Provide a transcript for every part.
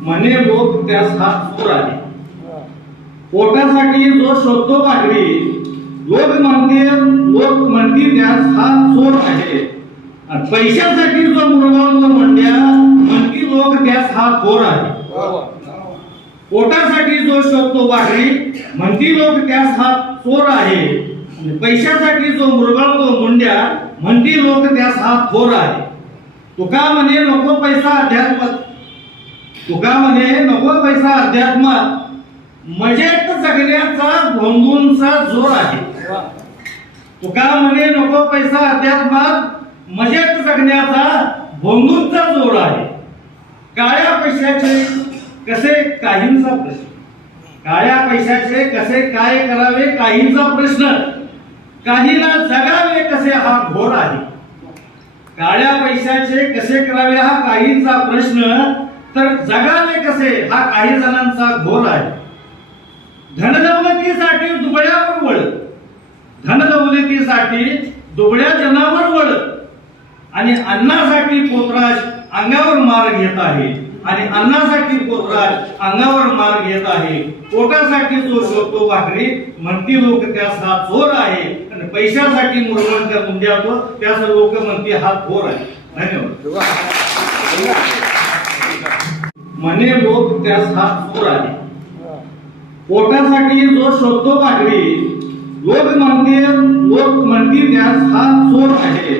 म्हणे लोक त्यास हा चोर आहे. पोटासाठी जो शोधतो भाकरी, लोक म्हणतील त्यास हा चोर आहे. आणि पैशासाठी जो मुरगावतो म्हणत्या म्हणती लोक त्यास हा चोर आहे. पोटासाठी जो शोधतो भाकरी म्हणती लोक त्यास हा चोर आहे. पैशासाठी जो मुरगावतो मुंड्या म्हणती लोक त्यास हा थोर आहे. तुका म्हणे नको पैसा अध्यात्मात, तुका म्हणे नको पैसा अध्यात्मात, मजेत जगण्याचा भोंदूंचा जोर आहे. तुका म्हणे नको पैसा अध्यात्मात, मजेत जगण्याचा भोंदूंचा जोर आहे. काळ्या पैशाचे कसे काहींचा प्रश्न, काळ्या पैशाचे कसे काय करावे काहींचा प्रश्न, काहीला जगावे कसे हा घोर आहे. काळ्या पैशाचे कसे करावे हा काहींचा प्रश्न, तर जगावे कसे हा काही जणांचा घोर आहे. धनदौलतीसाठी दुबळ्यावर वळ, धनदौलतीसाठी दुबळ्या जनावर वळ, आणि अन्नासाठी पोतराज अंगावर मार घेत आहे. आणि अन्नासाठी पोतराज अंगावर मार घेत आहे. पोटासाठी जो शोधतो भाकरी म्हणती लोक त्यास हा चोर आहे. आणि पैशासाठी मुरवणकर मुंड्यातो त्यास लोक म्हणते हा थोर आहे. धन्यवाद. म्हणे लोक त्यास हा चोर आहे. पोटासाठी जो शोधतो भाकरी, लोक म्हणतील त्यास हा चोर आहे.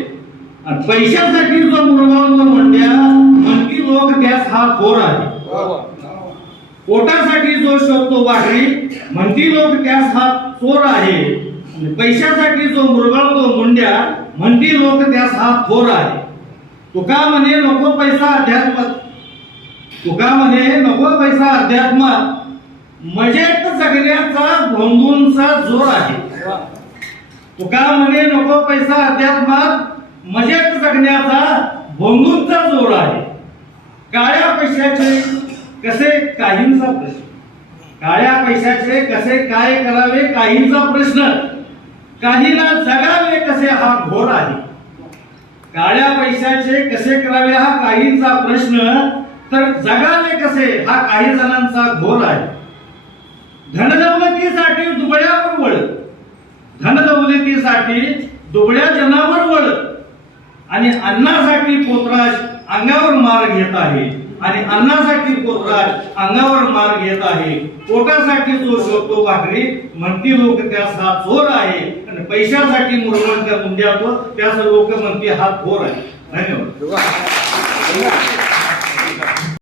आणि पैशासाठी जो मुरगावतो म्हणत्या म्हणती लोक त्यास हा थोर आहे. पोटासाठी जो शोधतो भाकरी म्हणती लोक त्यास हा चोर आहे. पैशासाठी जो मुरगावतो मुंड्या म्हणती लोक त्यास हा थोर आहे. तुका म्हणे नको पैसा अध्यात्मात, तुका म्हणे नको पैसा अध्यात्मात, मजेत जगण्याचा भोंदूंचा जोर आहे. तुका म्हणे नको पैसा अध्यात्मात, मजेत जगण्याचा भोंदूंचा जोर आहे. काळ्या पैशाचे कसे काहींचा प्रश्न, काळ्या पैशाचे कसे काय करावे काहींचा प्रश्न, काहीला जगावे कसे हा घोर आहे. काळ्या पैशाचे कसे करावे हा काहींचा प्रश्न, तर जगावे कसे हा काही जणांचा घोर आहे. धनदौलतीसाठी दुबळ्यावर वळ, धनदौलतीसाठी दुबळ्या जनावर वळ, आणि अन्नासाठी पोतराज अंगावर मार घेत आहे. आणि अन्नासाठी पोतराज अंगावर मार घेत आहे. पोटासाठी जो शोधतो भाकरी म्हणती लोक त्यास हा चोर आहे. आणि पैशासाठी मुरवणकर मुंड्यातो त्यास लोक म्हणते हा थोर आहे. धन्यवाद.